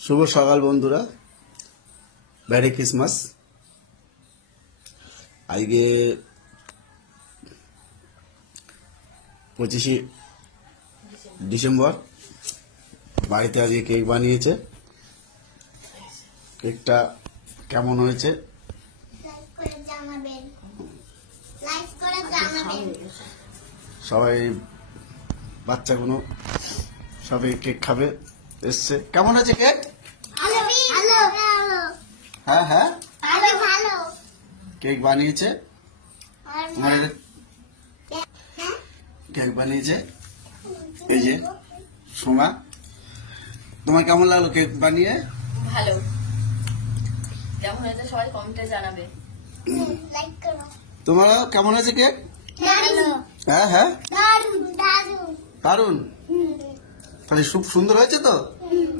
শুভ সকাল বন্ধুরা, merry Christmas. আজকে 25 ডিসেম্বর। বাড়িতে আজকে কেক বানিয়েছে। কেকটা কেমন হয়েছে সবাই, বাচ্চাগুলো সবাই কেক খাবে এসছে। কেমন আছে কেক? হ্যাঁ হ্যাঁ, কেক বানিয়েছে। কেক বানিয়েছে এই যে সোমা। তোমার কেমন লাগলো কেক বানিয়ে? ভালো। কেমন হয়েছে সবাই কমেন্টে জানাবে। তোমারও কেমন আছে কেক? হ্যাঁ হ্যাঁ, দারুন। তাহলে খুব সুন্দর হয়েছে তো।